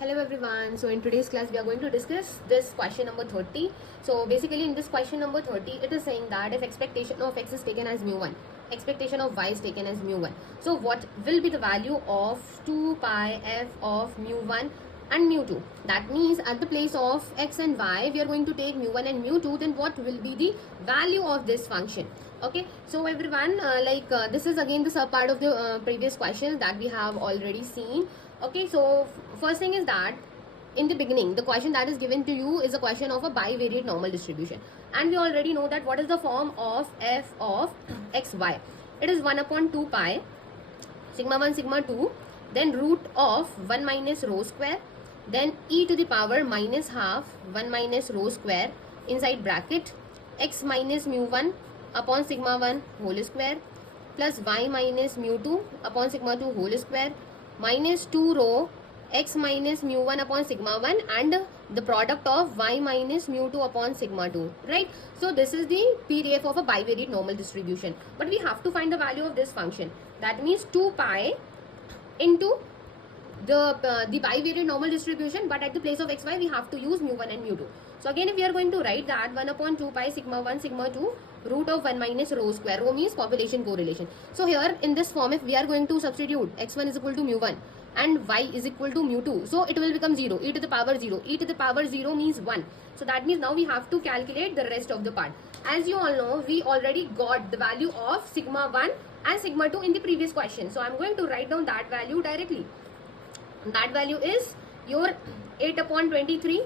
Hello everyone. So in today's class we are going to discuss this question number 30. So basically in this question number 30 it is saying that if expectation of x is taken as mu1, expectation of y is taken as mu1. So what will be the value of 2 pi f of mu1 and mu2? That means at the place of x and y we are going to take mu1 and mu2, then what will be the value of this function? Okay, so everyone, this is again the sub part of the previous questions that we have already seen. Okay, so first thing is that in the beginning the question that is given to you is a question of a bivariate normal distribution, and we already know that what is the form of f of xy. It is 1 upon 2 pi sigma 1 sigma 2, then root of 1 minus rho square, then e to the power minus half 1 minus rho square inside bracket x minus mu 1 upon sigma 1 whole square plus y minus mu 2 upon sigma 2 whole square minus 2 rho x minus mu 1 upon sigma 1 and the product of y minus mu 2 upon sigma 2, right? So this is the PDF of a bivariate normal distribution, but we have to find the value of this function. That means 2 pi into the bivariate normal distribution, but at the place of xy we have to use mu1 and mu2. So again, if we are going to write that 1 upon 2 pi sigma 1 sigma 2 root of 1 minus rho square, rho means population correlation. So here in this form, if we are going to substitute x1 is equal to mu1 and y is equal to mu2, so it will become 0, e to the power 0. E to the power 0 means 1. So that means now we have to calculate the rest of the part. As you all know, we already got the value of sigma 1 and sigma 2 in the previous question. So I am going to write down that value directly. That value is your 8 upon 23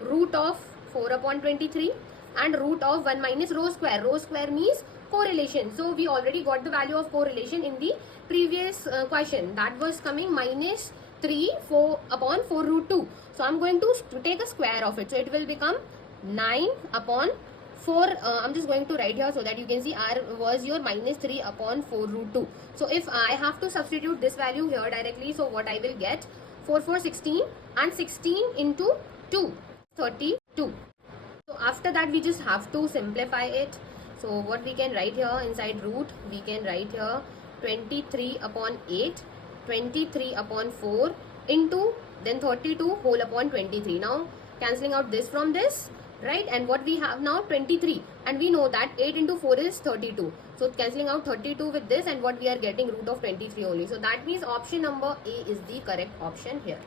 root of 4 upon 23 and root of 1 minus rho square. Rho square means correlation. So we already got the value of correlation in the previous question. That was coming minus 3 4 upon 4 root 2. So I'm going to take a square of it. So it will become 9 upon 4. I'm just going to write here so that you can see r was your minus 3 upon 4 root 2. So if I have to substitute this value here directly, so what I will get, 4 4 16 and 16 into 2 32. So after that we just have to simplify it. So what we can write here inside root, we can write here 23 upon 8, 23 upon 4 into then 32 whole upon 23. Now cancelling out this from this, right? And what we have now 23, and we know that 8 into 4 is 32. So cancelling out 32 with this, and what we are getting root of 23 only. So that means option number A is the correct option here.